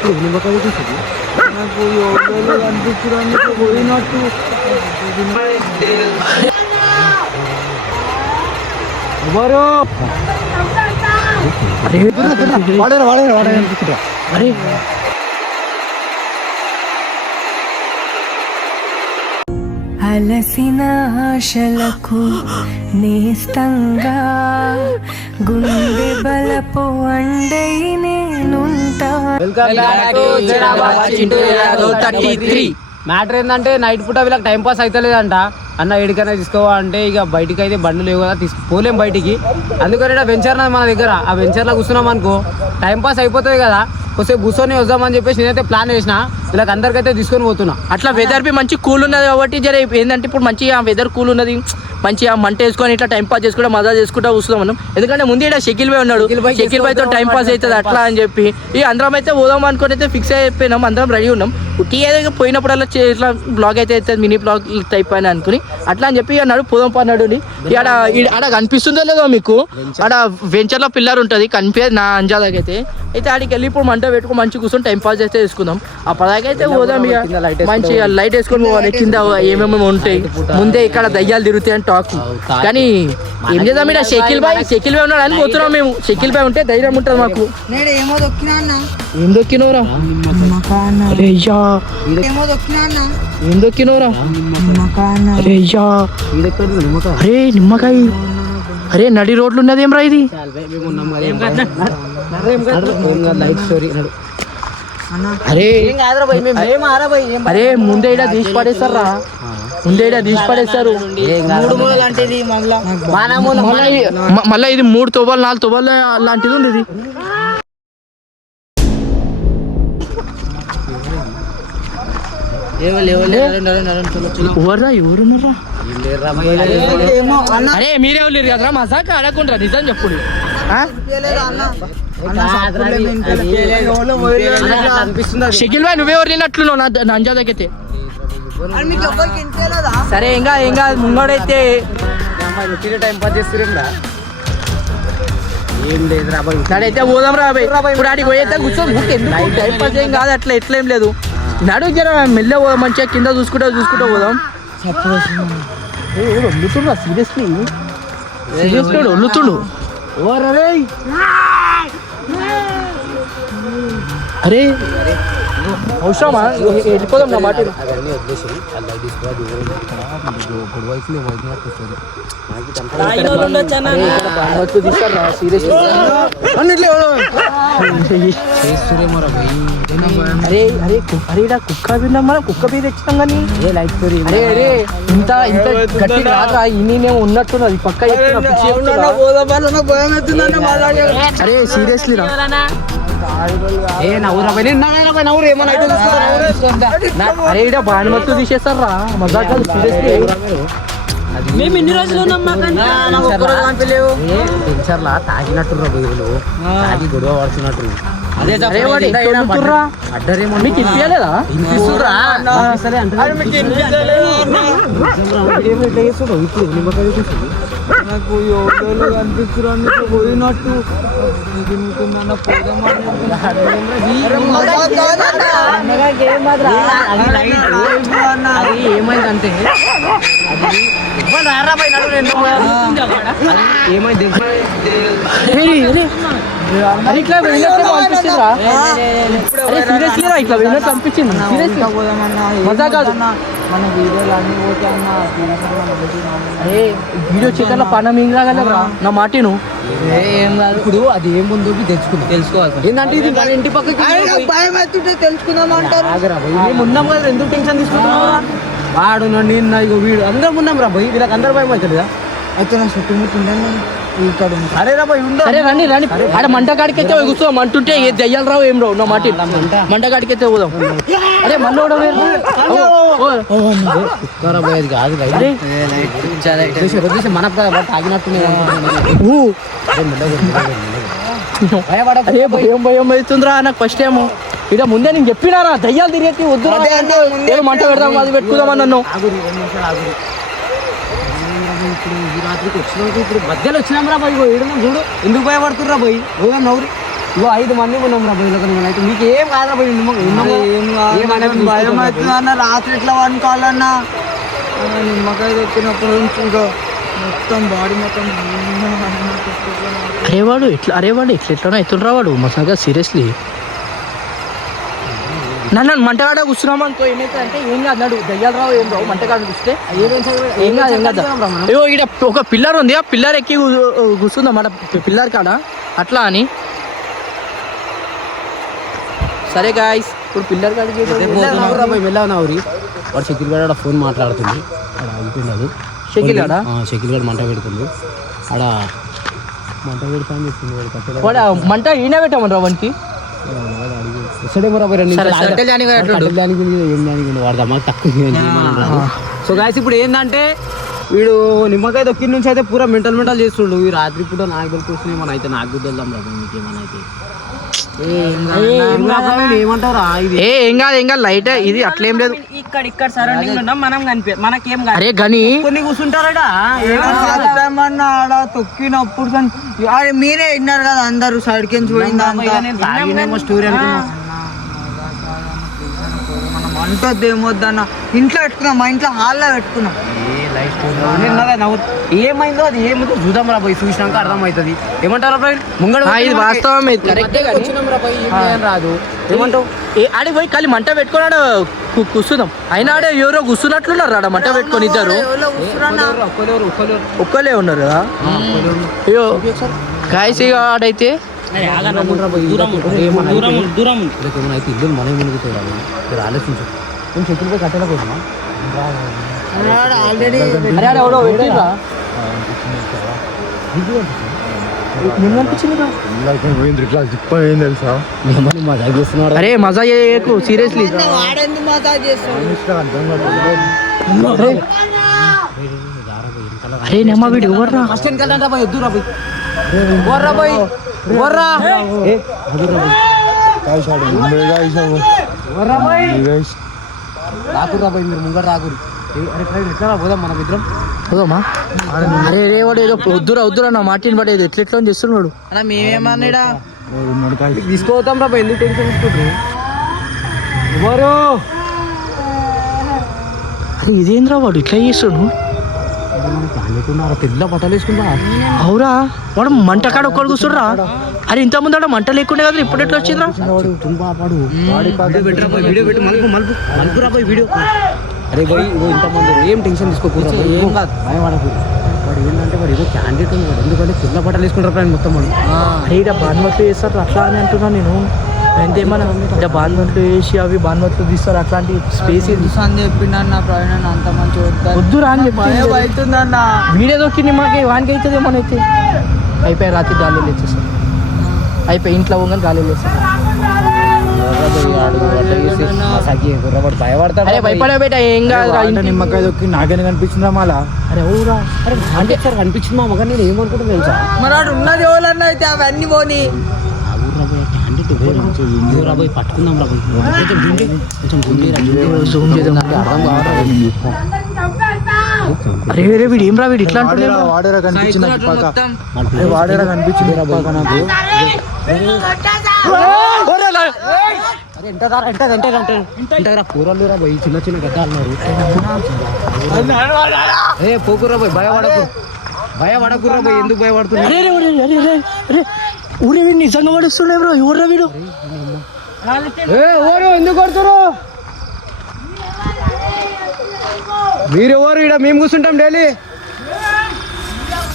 ఇప్పుడు నిమ్మకాయ చూస్తుంది నాకు ఎవరు అనిపించడానికి పోయినట్టు ఎవరు అరే అలసిన ఆశలకు నేస్తంగా గుండె బలపు అండై నేనుంటా. మ్యాటర్ ఏంటంటే నైట్ పూట వీళ్ళకి టైం పాస్ అవుతలేదంట. అన్న ఎడికైనా తీసుకోవా అంటే ఇక బయటికి అయితే బండ్లు లేవు కదా పోలేం బయటికి. అందుకని వెంచర్ మన దగ్గర ఆ వెంచర్లో కూర్చున్నాం అనుకో టైం పాస్ అయిపోతుంది కదా, కొద్దిసేపు కూర్చొని వద్దామని చెప్పేసి నేనైతే ప్లాన్ చేసిన. వీళ్ళకి అందరికైతే తీసుకొని పోతున్నా. అట్లా వెదర్ బి మంచి కూల్ ఉన్నది కాబట్టి జర ఏంటంటే ఇప్పుడు మంచిగా వెదర్ కూల్ ఉన్నది, మంచిగా మంట వేసుకొని ఇట్లా టైం పాస్ చేసుకుంటా మజా చేసుకుంటా కూర్చున్నాం మనం. ఎందుకంటే ముందు ఇక్కడ షకిల్ బాయ్ ఉన్నాడు, షకిల్ బాయ్తో టైం పాస్ అవుతుంది అట్లా అని చెప్పి ఇక అందరం అయితే పోదాం అనుకుని అయితే ఫిక్స్ అయిపోయినాం. అందరం రెడీ ఉన్నాం. టీ ఏదో పోయినప్పుడల్లా ఇట్లా బ్లాగ్ అయితే అవుతుంది, మినీ బ్లాగ్ టైప్ అని అనుకుని అట్లా అని చెప్పి అన్నాడు పోదాం పన్నాడు. ఆడ కనిపిస్తుందో లేదో మీకు, ఆడ వెంచర్లో పిల్లర్ ఉంటుంది కనిపించేది నా అంజాదాకైతే. అయితే ఆడికి వెళ్ళి ఇప్పుడు మంట పెట్టుకుని మంచిగా కూర్చొని టైం పాస్ అయితే చేసుకుందాం. అప్పటికైతే పోదాం ఇక మంచిగా లైట్ వేసుకొని పోవాలి. కింద ఏమేమి ఉంటాయి, ముందే ఇక్కడ దయ్యాలు తిరుగుతాయి అని టాక్. కానీ ఏం చేద్దాం, ఇక్కడ షకిల్ బాయ్ ఉన్నాడు అని పోతున్నాం మేము. షకిల్ బాయ్ ఉంటే ధైర్యం ఉంటుంది మాకు. ఏం దొక్కినవరా? ఏం దొక్కినవరా? అరే నిమ్మకాయ. అరే నడి రోడ్లు ఉన్నది ఏం రా ఇది? అరే ముందే ఇక్కడ తీసి పడేస్తారా, ముందే ఇక్కడ తీసి పడేస్తారు. మళ్ళీ ఇది 3 తొవ్వలు 4 తొవ్వలు లాంటిది ఉండేది. ఎవరున్నారా? అరే మీరే లేరు కదరా, మజాక ఆడకుండా నిజం చెప్పుడు. షకిల్ బాయ్ నువ్వే ఎవరినట్లున్నావు నా అంజాదకైతే. సరే ఇంకా ముంగడైతే టైం పాస్ చేస్తున్నా. ఏం లేదు రాబాయ్, ఇక్కడైతే పోదాం రాబాయ్. ఇప్పుడు ఆడికి పోయేద్దా కూర్చోం, ఎందుకు టైం పాస్ ఏం కాదు అట్లా ఎట్లేం లేదు. నడుగు జర మెల్ల మంచిగా కింద చూసుకుంటా పోదాం. వల్లుతుండ్రా సీరియస్లీ వల్లుతుండు. అరే అవసరమా వెళ్ళిపోదాం నా మాట. అరే కుక్క విన్నాం మనం, కుక్క మీద తెచ్చినాం కానీ అరే ఇంత గట్టి రాదురా. ఇన్నేమో ఉన్నట్టున్నది పక్క. అరే సీరియస్లీ రా. అరే ఇడ బాణమత్తు తీసేస్తారా మజా కాదు సీరియస్లీ. మేము ఎన్ని రోజులు పెంచర్లా తాగినట్టు తాగి గొడవ పడుతున్నట్టు. అడ్డరేమో మీకు ఇప్పియలేదా? ఇప్పుడు నిమ్మకాయ నాకు ఎవరు అనిపించడానికి పోయినట్టు ఏమైందంటే ఏమైంది ఇట్లా వెళ్ళినట్టు అనిపిస్తుందిరా. అరే సీరియస్లీ రా, ఇట్లా వెళ్ళినట్టు అనిపించింది సీరియస్లీ, మజా కాదు. మన వీడియోలు అన్ని పోతే అన్న. అరే వీడియో చికెన్లో పన్నం ఏం రాగలరా నా మాటిను. ఏం కాదు, ఇప్పుడు అది ఏం ముందు తెలుసుకోవాలి. ఏంటంటే ఇది మన ఇంటి పక్కకి తెలుసుకుందాం అంటారు. మేము ఉన్నాం కదా, ఎందుకు టెన్షన్ తీసుకుంటున్నాం? వాడు నిన్న ఇగో వీడు అందరం ఉన్నాం రా భయ్. వీళ్ళకి అందరు భయం అవుతుంది కదా. అయితే నా చుట్టుముట్టు అరే రా భయ్ ఉండు. అరే రండి ఆడ మంట కాడికి అయితే కూర్చో. మంటుంటే ఏ దయ్యాలు రావు ఏం రావు నా మాట. మంట కాడికి అయితే పోదాం. అరే మళ్ళీ మన తాగినట్టు. అరే భయం అవుతుందిరా నాకు ఫస్ట్ టైం. ఇక ముందే నేను చెప్పినారా దయ్యాలు తిరిగి వద్దు మంట పెడదాం అది పెట్టుకుందామని నన్ను. ఇప్పుడు ఈ రాత్రికి వచ్చినాక ఇప్పుడు మధ్యలో వచ్చినాం రా బాయ్. ఏడున్నాం చూడు, ఎందుకు భయపడుతుర్రా బాయ్. పోదాం నవ్వురు. ఇగో 5 మంది ఉన్నాం రా పోయి అయితే మీకు ఏం కాదా పోయి భయం అవుతుందన్న రాత్రి ఇట్లా వండుకోవాలన్నా నిమ్మకాయ దొక్కినప్పుడు ఇంకా మొత్తం బాడీ మొత్తం అరేవాడు ఎట్లా ఎత్తుండ్రా వాడు మసాగా సీరియస్లీ నన్ను మంటగాడ కూర్చున్నాం అనుకో ఏమైతే అంటే ఏం కాదు అన్నాడు దయ్యాలు రావు ఏం రావు మంటగాడ కూర్చుంటే ఏం కాదు ఏవో ఇక్కడ ఒక పిల్లర్ ఉంది ఆ పిల్లర్ ఎక్కి కూర్చుందాం మన పిల్లర్ కాడ అట్లా అని సరే గాయస్ ఇప్పుడు పిల్లర్ కాడికి వెళ్ళావురి వాడు షకిల్ గడ ఫోన్ మాట్లాడుతుంది అక్కడ ఆగిపోయినాడు షకిల్ కాడ షకిల్ గడ మంట పెడుతుంది ఆడ మంట పెడతా అని చెప్తుంది వాడు మంట ఈయన పెట్టామని వానికి సో గాయస్ ఇప్పుడు ఏంటంటే వీడు నిమ్మకాయ దొక్కిన నుంచి అయితే పూరా మెంటల్ చేస్తుండు ఈ రాత్రి పూట నాకు దొరికి మన అయితే నాకు గుద్దాం రా మీకేమన్నా అయితే ఏమంటారా ఇది ఏం కాదు లైట్ ఇది అట్లేం లేదు ఇక్కడ సరౌండింగ్ ఉన్నాం మనం కనిపి మనకేం కాదు అరే గని కొన్ని కూర్చుంటారట ఆడ తొక్కినప్పుడు అరే మీరే విన్నారు కదా అందరు సైడ్ కింద పోయిందా స్టోరీ అంటొద్దు ఏమొద్దన్న ఇంట్లో పెట్టుకున్నాం మా ఇంట్లో హాల్లో పెట్టుకున్నాం ఏమైందో అది ఏమిటో చూద్దాం రా పోయి చూసినాక అర్థమవుతుంది ఏమంటారా ముంగడ ఇది వాస్తవం రాదు ఏమంటావు ఆడికి పోయి ఖాళీ మంట పెట్టుకున్నాడు కూర్చుందాం అయినా ఆడే ఎవరో కూర్చున్నట్లున్నారు ఆడ మంట పెట్టుకొని ఇద్దరు ఒక్కలే ఉన్నారు కదా అయ్యో కాయసి ఆడైతే ఇల్లు మనం మునుగుతాయి ఆలోచించు నేను చెట్లు కట్టలేకపోతున్నా అరే మజా చేయకు సీరియస్లీ అరే నెమ్మ వీడు ఎవర్రా రాకురా మీరు ముంగర రాకురు ఎట్లా పోదాం మనం ఇద్దరం పోదామా అరే రే వాడు ఏదో వద్దురా నా మాటిని పడేది ఎట్లా చేస్తున్నాడు అలా మేమేమన్నాడా తీసుకోతాం రా ఎందుకు టెన్షన్ తీసుకుంటారు ఎవరు అరే ఇదేంద్రా వాడు ఇట్లా చేస్తాడు తెల్ల బట్టలు వేసుకుంటా అవురా వాడు మంట కాడ ఒక్కడు కూర్చుండ్రా అరే ఇంత ముందు మంట లేకుండే కదా ఇప్పుడు ఎట్లా వచ్చిందిరా వీడియో పెట్టి మలుపురా పోయి వీడియో అరే పోయి ఇంత మంది ఏం టెన్షన్ తీసుకోకూడదు ఏం కాదు వాడు ఏంటంటే వాడు ఏదో క్యాండిడేట్ ఉంది వాడు ఎందుకంటే తెల్ల బట్టలు వేసుకుంటారు మొత్తం వాడు అరే ఇక్కడ బాన్మతులు వేస్తారు అట్లా అని అంటున్నా నేను ఎంతేమన్నా ఇక్కడ బాన్మతులు వేసి అవి బాన్మతులు తీస్తారు అట్లాంటి స్పేస్ అని చెప్పిండన్న ప్రవీణ్ అంత మంచి వద్దురా అని చెప్పి అవుతుందన్న వీడియో దొక్కింది మాకు వానికి అవుతుంది మనైతే అయిపోయి రాత్రి గాలి లేచేస్తాం అయిపోయి ఇంట్లో పోగానే గాలి లేస్తాం భయపడతాడు భయపడే బేట ఏం కాదు నిమ్మకాయ దొక్కి నాకేనే కనిపించిందా మళ్ళా అరే ఊరా అరే అంటే సార్ కనిపించింది మా మగ నేను ఏమనుకుంటున్నా తెలుసా మరి వాడు ఉన్నది ఎవరన్నా అయితే అవన్నీ పోనీ రాబోయ్ పట్టుకుందాం రాబోయ్ అరే రే వీడు ఏం రా వీడు ఇట్లా అంటున్నాడు వాడేరా కనిపించింది పూరలు రా పోయి చిన్న చిన్న గడ్డ అన్నారు ఏ పోకురా పోయి భయపడకురా పోయి ఎందుకు భయపడుతున్నారు ఊరే వీడు నిజంగా పడుస్తుండే బ్రో ఎవర్రా వీడు ఎవరు ఎందుకు కొడుతురు మీరెవరు ఇక్కడ మేము కూర్చుంటాం డైలీ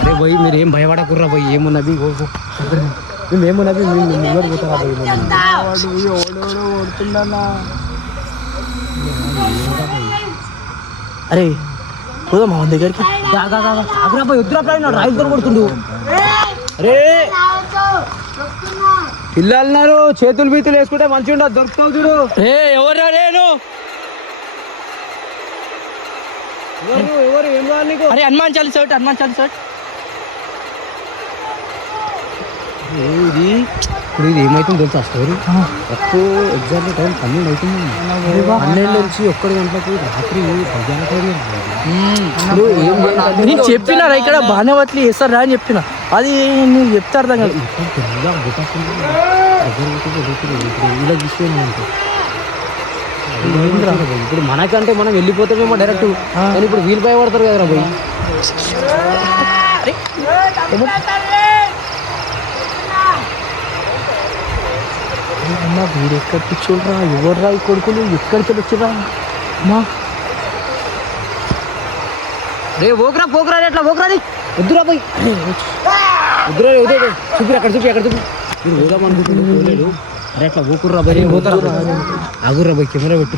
అరే పోయి మీరు ఏం భయపడకుర్రా పోయి ఏమున్నది మేమేమున్నది ముంగడు పోతారా పోయి అరే పోదాం మన దగ్గరికి ఆగురా పోయి వద్దురా రైతుతో కొడుతుండు అరే పిల్లలున్నారు చేతులు బీతులు వేసుకుంటే మంచిగా ఉండదు దొరుకుతావు చూడు ఎవర్రా నేను ఎవరు ఏం కావాలి నీకు అరే హనుమాన్ చాలీసా ఇది ఇప్పుడు ఇది ఏమైతుంది తెలుసా స్టోరీ ఎక్కువ ఎగ్జాక్ట్ టైం 12 అవుతుంది 12 నుంచి 1 గంటలకు రాత్రి 10 నేను చెప్పినారా ఇక్కడ బాణవత్లి వేస్తారా అని చెప్పిన అది నువ్వు చెప్తారు ఇలా తీసుకున్నాం ఇప్పుడు మనకంటే మనం వెళ్ళిపోతామేమో డైరెక్ట్, కానీ ఇప్పుడు వీలు భయపడతారు కదరా పోయి. అమ్మా వీడు ఎక్కడ పిచ్చోడ్రా, ఎవర్రా ఈ కొడుకులు, ఎక్కడికి వచ్చిరా అమ్మా. రే పోకరా పోకరా ఎట్లా పోకరా వద్దురా పోయి వద్దురా వద్దు చూపి అక్కడ చూపి అక్కడ చూపి. మీరు పోదాం అనుకుంటున్నాను పోలేడు. అరే అట్లా పోకుర్రా బరీ పోతారా ఆగుర్రా పోయి కెమెరా పెట్టు.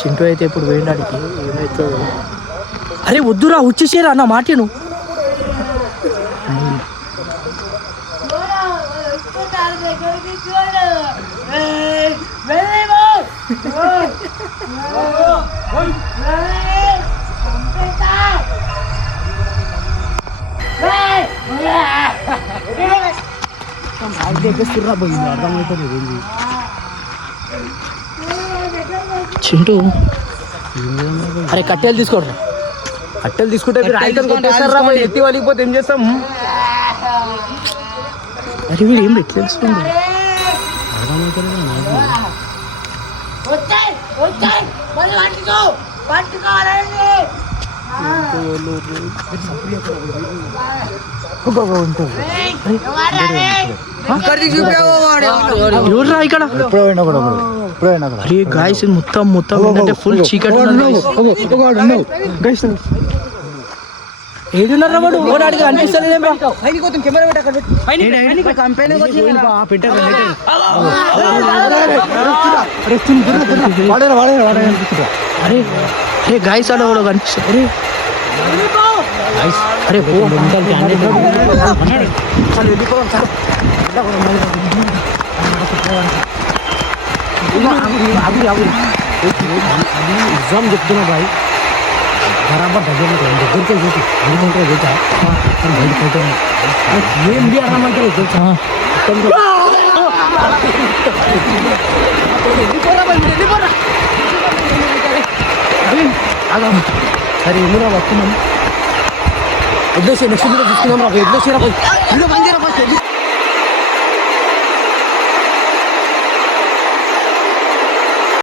చింటూ అయితే ఇప్పుడు పోయినాడికి ఏమవుతుందో. అరే వద్దురా వచ్చేసేరా అన్న మాటను. చింటూ అరే కట్టెలు తీసుకోండి. కట్టెలు తీసుకుంటే మీరు ఐటమ్ కొట్టేస్తారా పోయి ఎత్తి వాళ్ళిపోతే ఏం చేస్తాం. అరే వీడు ఏం పెట్టేస్తుంది. ఎవరురా ఇక్కడ? అరే గాయస్ మొత్తం ఏంటంటే ఫుల్ చీకటి ఏడున్నారా వాడు ఓడాడికి అనిపిస్తలేదేం. అరే అరే గాయస్ ఆడ వాడు కనిపిస్తుంది. అరే పో నిజం చెప్తున్నా బాయ్, బరాబర్ దగ్గరికి చూసి ఎందుకంటే చూసా బయటకు ఏంటి అర్థమంటే తెలుసా. సరే ఎందుకు వస్తున్నాం వదిలేసి నెక్స్ట్ వీడియో తీసుకున్నాం రా. వదిలేసి రా పోయి వీడియో బంద్ చేయరా.